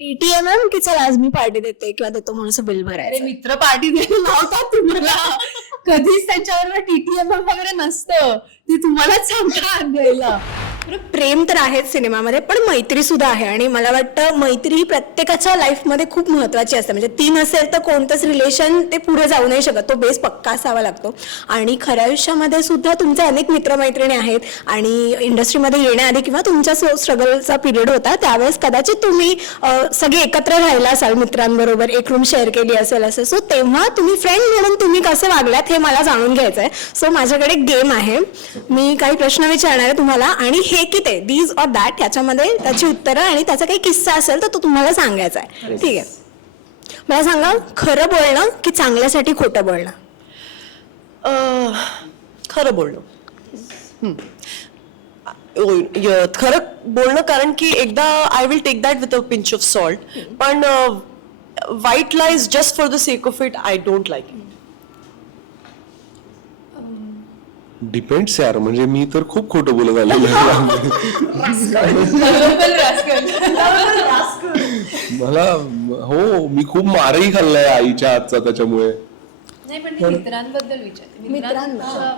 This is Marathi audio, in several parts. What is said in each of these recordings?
टीटीएमएम की चला आज मी पार्टी देते किंवा देतो म्हणून असं बिल भरायचं. मित्र पार्टी द्यायला लावतात तुम्हाला. कधीच त्यांच्याबरोबर टीटीएमएम वगैरे नसतं. ते तुम्हालाच सांगतात द्यायला. म्हणजे प्रेम तर आहेच सिनेमामध्ये पण मैत्री सुद्धा आहे. आणि मला वाटतं मैत्री ही प्रत्येकाच्या लाईफमध्ये खूप महत्वाची असते. म्हणजे ती नसेल तर कोणतंच रिलेशन ते पुढे जाऊ नाही शकत. तो बेस पक्का असावा लागतो. आणि खऱ्या आयुष्यामध्ये सुद्धा तुमचे अनेक मित्रमैत्रिणी आहेत. आणि इंडस्ट्रीमध्ये येण्याआधी किंवा तुमच्या स्ट्रगलचा पिरियड होता त्यावेळेस कदाचित तुम्ही सगळे एकत्र राहिला असाल मित्रांबरोबर एक रूम शेअर केली असेल असं. सो तेव्हा तुम्ही फ्रेंड म्हणून तुम्ही कसे वागलात हे मला जाणून घ्यायचं आहे सो माझ्याकडे गेम आहे. मी काही प्रश्न विचारणार आहे तुम्हाला. आणि हे की ते दीज ऑर दॅट याच्यामध्ये त्याची उत्तरं आणि त्याचा काही किस्सा असेल तर तो तुम्हाला सांगायचा आहे. ठीक आहे. मला सांगा खरं बोलणं की चांगल्यासाठी खोटं बोलणं? अं, खरं बोलणं. हम्म. ओ, य- खरं बोलणं कारण की एकदा I will take that with a pinch of salt पण वाईट lies just for the sake of it I don't like it depends यार म्हणजे मी तर खूप खोटं बोलत आलेलो. मला हो मी खूप मारही खाल्लाय आईच्या हातचा त्याच्यामुळे. नाही पण मी मित्रांबद्दल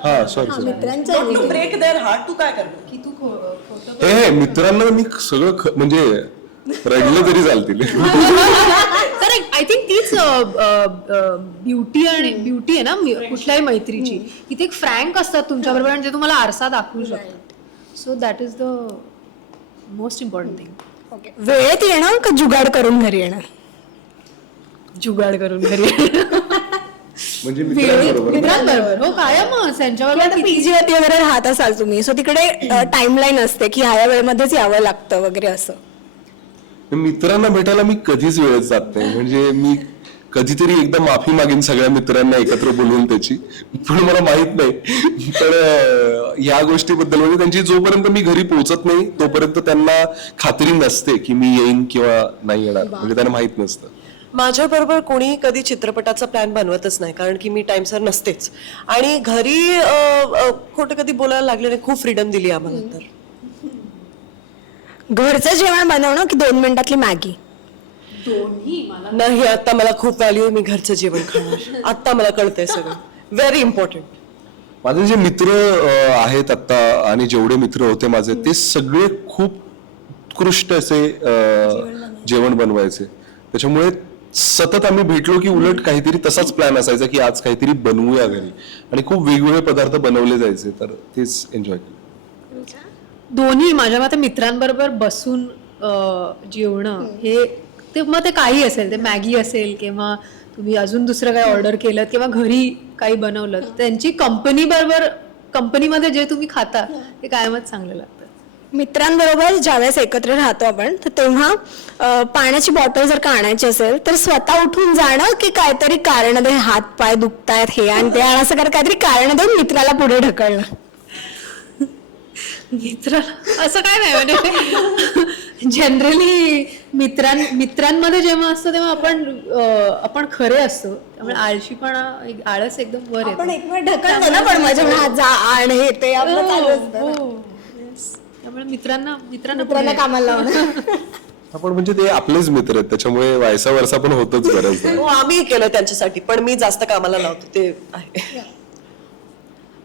हा. सॉरी मित्रांच्या ब्रेक देअर हार्ट तू काय करतो? की तू खो- खोटं हे हे, मित्रांना मी सगळं ख- म्हणजे रडलं तरी चालतील. करेक्ट आय थिंक तीच ब्युटी आणि ब्युटी आहे ना कुठल्याही मैत्रीची. की ते फ्रँक असतात तुमच्या बरोबर आणि ते तुम्हाला आरसा दाखवू शकतात. So that is the most important thing वेळेत येणं का जुगाड करून घरी येणं? जुगाड करून घरी म्हणजे मित्रांबरोबर. हो कायमच. त्यांच्याबरोबर वगैरे राहत असाल तुम्ही सो तिकडे टाइमलाईन असते की ह्या वेळेमध्येच यावं लागतं वगैरे असं. मित्रांना भेटायला मी कधीच वेळच जात नाही. म्हणजे मी कधीतरी एकदा माफी मागेन सगळ्या मित्रांना एकत्र बोलवून त्याची. पण मला माहीत नाही. पण या गोष्टीबद्दल म्हणजे त्यांची जोपर्यंत मी घरी पोहोचत नाही तोपर्यंत त्यांना खात्री नसते की मी येईन किंवा नाही येणार. म्हणजे त्यांना माहीत नसतं. माझ्या बरोबर कोणी कधी चित्रपटाचा प्लॅन बनवतच नाही कारण की मी टाइमसर नसतेच. आणि घरी खोटं कधी बोलायला लागले नाही खूप फ्रीडम दिली आम्हाला तर. घरचं जेवण बनवणं की दोन मिनिटातली मॅगी? नाही आता मला खूप व्हॅल्यू आहे मी घरचं जेवण खाणार. आता मला कळतंय सगळं. व्हेरी इम्पॉर्टंट माझे जे मित्र अं, आहेत आता आणि जेवढे मित्र होते माझे ते सगळे खूप उत्कृष्ट असे अं, जेवण बनवायचे. त्याच्यामुळे सतत आम्ही भेटलो की उलट काहीतरी तसाच प्लॅन असायचा की आज काहीतरी बनवूया घरी. आणि खूप वेगवेगळे पदार्थ बनवले जायचे तर तेच एन्जॉय केलं. दोन्ही माझ्या मते मित्रांबरोबर बसून अं, जेवणं हे ते मग ते काही असेल ते मॅगी असेल किंवा तुम्ही अजून दुसरं काही ऑर्डर केलं किंवा घरी काही बनवलं त्यांची कंपनी बरोबर कंपनीमध्ये जे तुम्ही खाता ते कायमच चांगलं लागतं. मित्रांबरोबर ज्यावेळेस एकत्र राहतो आपण तर तेव्हा अं, पाण्याची बॉटल जर का आणायची असेल तर स्वतः उठून जाणं की काहीतरी कारण दे हात पाय दुखतायत हे आणि ते आणि असं काहीतरी कारण देऊन मित्राला पुढे ढकलणं. मित्र. असं काय नाही म्हणजे जनरली मित्रां मित्रांमध्ये जेव्हा असतो तेव्हा आपण आपण खरे असतो. त्यामुळे आळशीपणा एक आळस एकदम वर आपण येतो. एक वेळ ढकलतो ना पण माझ्या हात जा आण हे ते आपलं चालू असतं ना. हो. त्यामुळे मित्रांना मित्रांना मित्रांना पुढे- कामाला लावणं आपण म्हणजे ते आपलेच मित्र आहेत त्याच्यामुळे वायसा वरसा पण होतच बऱ्याचदा. हो आम्ही केलं त्यांच्यासाठी पण मी जास्त कामाला लावतो ते आहे.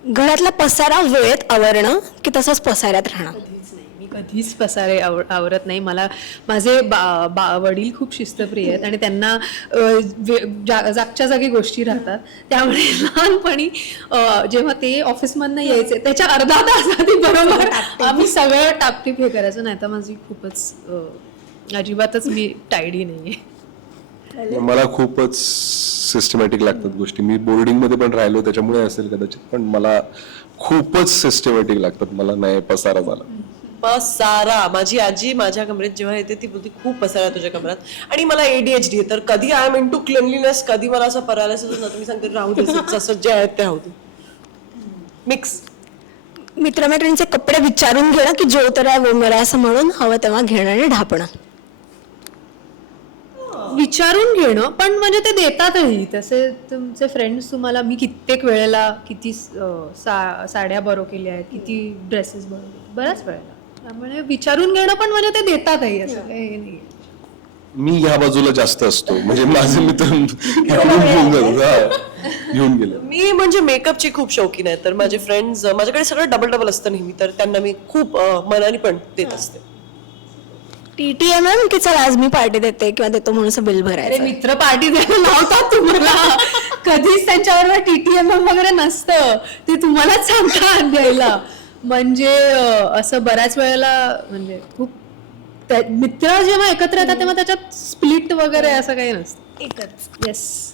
घरातला पसारा वेळेत आवरणं की तसंच पसाऱ्यात राहणं? कधीच नाही. मी कधीच पसारे आव आवरत नाही. मला माझे बा बा वडील खूप शिस्तप्रिय आहेत आणि त्यांना अ, वे- जा- जागच्या जागी गोष्टी राहतात. त्यामुळे लहानपणी अ, जेव्हा ते ऑफिसमधनं यायचे त्याच्या अर्धा तास आधी बरोबर आम्ही सगळं टापटीप हे करायचो. नाही तर माझी खूपच अ, अजिबातच मी टायडी नाहीये. मला खूपच सिस्टमॅटिक लागतात गोष्टी. मी बोर्डिंगमध्ये पण राहिलो त्याच्यामुळे असेल कदाचित पण मला खूपच सिस्टमॅटिक लागतात. मला नाही पसारा झाला. पसारा. माझी आजी माझ्या कमरेत जेव्हा येते ती बोलते खूप पसारा तुझ्या कमरात. आणि मला एडीएचडी आहे. तर कधी I am into cleanliness कधी मला असं परायलासिस होतं मी सांगते राहू दे जसं जे आहेत ते राहू दे. मिक्स मित्रमैत्रिणींचे कपडे विचारून घेणं की जो तर आहे वो मेरा आहे असं म्हणून हवं तेव्हा घेणं आणि ढापणं. विचारून घेणं पण म्हणजे ते देतातही. तसे तुमचे फ्रेंड्स तुम्हाला मी कित्येक वेळेला किती सा साड्या बरो केल्या आहेत किती ड्रेसेस बरो बऱ्याच वेळेला. त्यामुळे विचारून घेणं पण म्हणजे ते देतातही असं काही हे नाही मी ह्या बाजूला जास्त असतो. म्हणजे माझे मित्र घेऊन हा, गेले. मी म्हणजे मेकअपची खूप शौकीन आहे. तर माझे फ्रेंड्स माझ्याकडे सगळं डबल डबल असतं नेहमी. तर त्यांना मी खूप मनाने पण देत असते. टीटीएम एम की चला आज मी पार्टी देते किंवा देतो म्हणून असं बिल अरे भरायचं मित्र पार्टी द्यायला लावतात तुम्हाला. कधीच त्यांच्याबरोबर टीटीएम वगैरे नसतं. ते तुम्हालाच सांगतात द्यायला. म्हणजे अं, असं बऱ्याच वेळेला म्हणजे खूप त्या- मित्र जेव्हा एकत्र येतात तेव्हा त्याच्यात स्प्लिट वगैरे असं काही नसतं. एकच. येस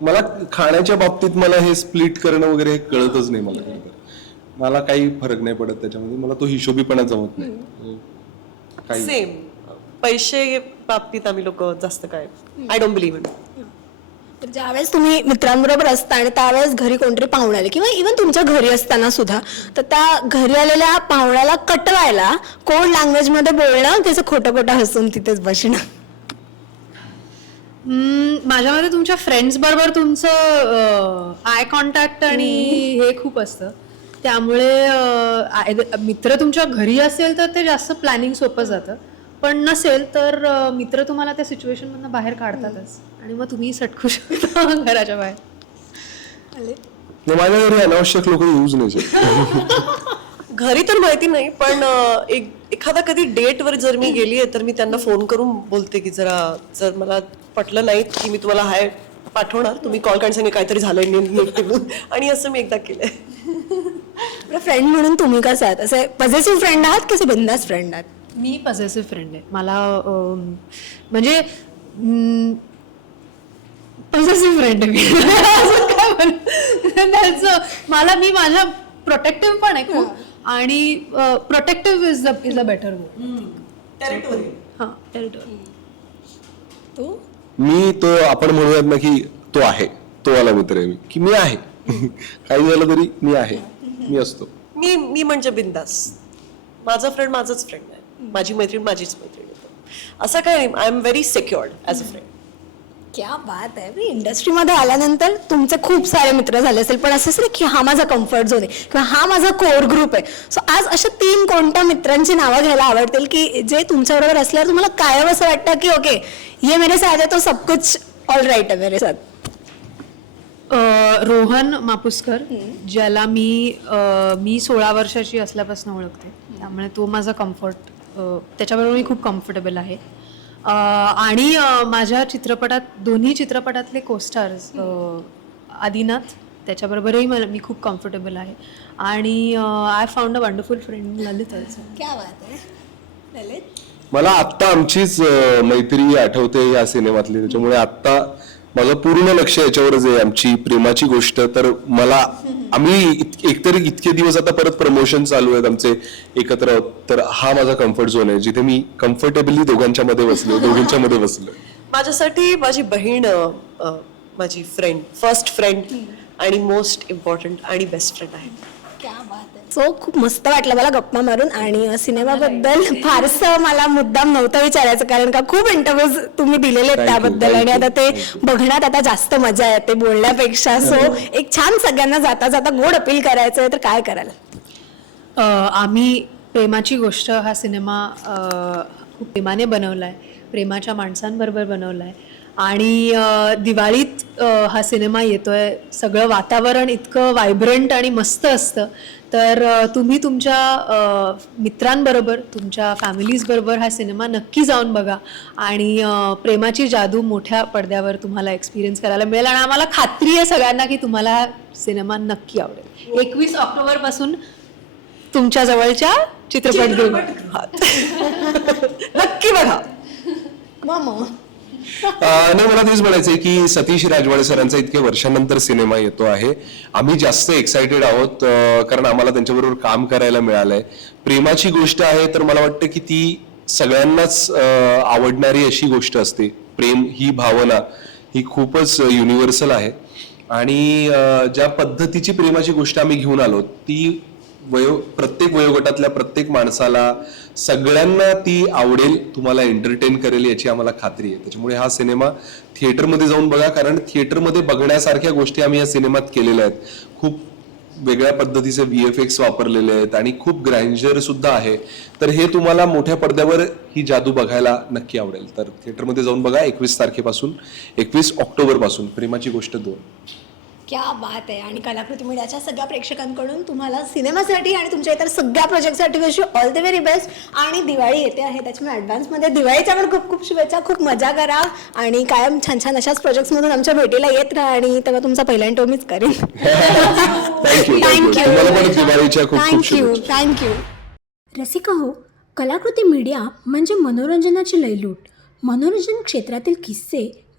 मला खाण्याच्या बाबतीत मला हे स्प्लिट करणं वगैरे हे कळतच नाही मला. खरं तर. मला काही फरक नाही पडत त्याच्यामध्ये. मला तो हिशोबीपणा जमत नाही. काही सेम पैसे बाबतीत आम्ही लोक जास्त काय आय डोंट बिलीव्ह इन तर ज्यावेळेस तुम्ही मित्रांबरोबर असता आणि त्यावेळेस घरी कोणतरी पाहुणे आले किंवा इव्हन तुमच्या घरी असताना सुद्धा तर त्या घरी आलेल्या पाहुण्याला कटवायला कोड लँग्वेजमध्ये बोलणं त्याचं खोटं खोटं हसून तिथेच बसणं? माझ्या मते तुमच्या फ्रेंड्स बरोबर तुमचं आय कॉन्टॅक्ट आणि हे खूप असतं. त्यामुळे मित्र तुमच्या घरी असेल तर ते जास्त प्लॅनिंग सोपं जातं. पण नसेल तर मित्र तुम्हाला त्या सिच्युएशन मधनं बाहेर काढतातच. आणि मग तुम्ही सटकू शकता घराच्या बाहेर. माझ्या घरी अनावश्यक लोक येऊच नाही घरी तर माहिती नाही पण एक एखादा कधी डेट वर जर मी गेली आहे तर मी त्यांना फोन करून बोलते की जरा जर मला पटलं नाही की मी तुम्हाला हाय पाठवणार तुम्ही कॉल करून सांगे काहीतरी झालंय आणि असं मी एकदा केलंय. फ्रेंड म्हणून तुम्ही कसं आहात? असे पॉझिटिव्ह फ्रेंड आहात की बिंदास फ्रेंड आहात? मी पॉझिटिव्ह फ्रेंड आहे. मला अं, म्हणजे पॉझिटिव्ह फ्रेंड आहे मी. असं काय म्हणू? त्याचं मला मी माझ्या प्रोटेक्टिव्ह पण आहे खूप. आणि protective is the is a better word हां तू? मी तो आपण म्हणूयात ना की तो आहे. तो वाला मित्र आहे मी. की मी आहे. काही झालं तरी मी आहे. मी असतो. मी मी म्हणजे बिंदास. माझा फ्रेंड माझाच फ्रेंड आहे. माझी मैत्रीण माझीच मैत्रीण आहे. असं काय नाही. I am very secured as a friend क्या बात आहे. मी इंडस्ट्रीमध्ये आल्यानंतर तुमचे खूप सारे मित्र झाले असेल पण असंच नाही की हा माझा कम्फर्ट झोन आहे किंवा हा माझा कोर ग्रुप आहे. सो आज अशा तीन कोणत्या मित्रांची नावं घ्यायला आवडतील की जे तुमच्याबरोबर असल्यावर तुम्हाला कायम असं वाटतं की ओके ये मेरे साथ है तो सब कुछ ऑल राईट आहे मेरे साथ. रोहन मापुसकर ज्याला मी अं, मी सोळा वर्षाची असल्यापासून ओळखते. त्यामुळे तो माझा कम्फर्ट त्याच्याबरोबर मी खूप कम्फर्टेबल आहे. अं, आणि अं, माझ्या चित्रपटात दोन्ही चित्रपटातले कोस्टार्स आदिनाथ त्याच्याबरोबरही मला मी खूप कम्फर्टेबल आहे. आणि I found a wonderful friend Lalit also. क्या बात आहे ललित? मला आत्ता आमचीच अं, मैत्री आठवते या सिनेमातली. त्याच्यामुळे आत्ता माझं पूर्ण लक्ष याच्यावरच आहे आमची प्रेमाची गोष्ट. तर मला आम्ही एकतर इतके दिवस आता परत प्रमोशन चालू आहेत आमचे एकत्र आहोत. तर हा माझा कम्फर्ट झोन आहे जिथे मी कम्फर्टेबली दोघांच्या मध्ये बसलो दोघींच्या मध्ये बसलो माझ्यासाठी माझी बहीण माझी फ्रेंड फर्स्ट फ्रेंड आणि मोस्ट इम्पॉर्टंट आणि बेस्ट फ्रेंड आहे. सो खूप मस्त वाटलं मला गप्पा मारून. आणि सिनेमाबद्दल फारसं मला मुद्दाम नव्हतं विचारायचं. कारण का खूप इंटरव्ह्यूज तुम्ही दिलेले आहेत त्याबद्दल. आणि आता ते बघण्यात आता जास्त मजा येते बोलण्यापेक्षा. सो एक छान सगळ्यांना जाता जाता गोड अपील करायचं आहे तर काय कराल? आम्ही प्रेमाची गोष्ट हा सिनेमा खूप प्रेमाने बनवला आहे प्रेमाच्या माणसांबरोबर बनवला आहे आणि दिवाळीत हा सिनेमा येतोय. सगळं वातावरण इतकं व्हायब्रंट आणि मस्त असतं. तर तुम्ही तुमच्या मित्रांबरोबर तुमच्या फॅमिलीजबरोबर हा सिनेमा नक्की जाऊन बघा. आणि प्रेमाची जादू मोठ्या पडद्यावर तुम्हाला एक्सपिरियन्स करायला मिळेल. आणि आम्हाला खात्री आहे सगळ्यांना की तुम्हाला हा सिनेमा नक्की आवडेल. एकवीस ऑक्टोबरपासून तुमच्या जवळच्या चित्रपटगृहात नक्की बघा. अं, नाही मला तेच म्हणायचंय की सतीश राजवाडे सरांचा इतक्या वर्षानंतर सिनेमा येतो आहे. आम्ही जास्त एक्सायटेड आहोत कारण आम्हाला त्यांच्याबरोबर काम करायला मिळालंय. प्रेमाची गोष्ट आहे तर मला वाटतं की ती सगळ्यांनाच आवडणारी अशी गोष्ट असते. प्रेम ही भावना ही खूपच युनिव्हर्सल आहे. आणि ज्या पद्धतीची प्रेमाची गोष्ट आम्ही घेऊन आलो ती वयो प्रत्येक वयोगटातल्या प्रत्येक माणसाला सगळ्यांना ती आवडेल तुम्हाला एंटरटेन करेल याची आम्हाला खात्री आहे. त्याच्यामुळे हा सिनेमा थिएटरमध्ये जाऊन बघा कारण थिएटरमध्ये बघण्यासारख्या गोष्टी आम्ही या सिनेमात केलेल्या आहेत. खूप वेगळ्या पद्धतीचे व्ही एफ एक्स वापरलेले आहेत आणि खूप ग्रँजर सुद्धा आहे. तर हे तुम्हाला मोठ्या पडद्यावर ही जादू बघायला नक्की आवडेल. तर थिएटरमध्ये जाऊन बघा एकवीस तारखेपासून एकवीस ऑक्टोबरपासून प्रेमाची गोष्ट दोन. क्या बात आहे. आणि कलाकृती मीडियाच्या सगळ्या प्रेक्षकांकडून तुम्हाला सिनेमासाठी आणि तुमच्या इतर सगळ्या प्रोजेक्टसाठी wish all the very best आणि दिवाळी येते आहे. त्याच्यामुळे ॲडव्हान्समध्ये दिवाळीच्या पण खूप खूप शुभेच्छा. खूप मजा करा. आणि कायम छान छान अशाच प्रोजेक्ट्समधून आमच्या भेटीला येत राहा आणि तेव्हा तुमचा पहिला इंटरव्ह्यू मीच करेन. Thank you thank you thank you thank you Rasika हो कलाकृती मीडिया म्हणजे मनोरंजनाची लयलूट. मनोरंजन क्षेत्रातील किस्से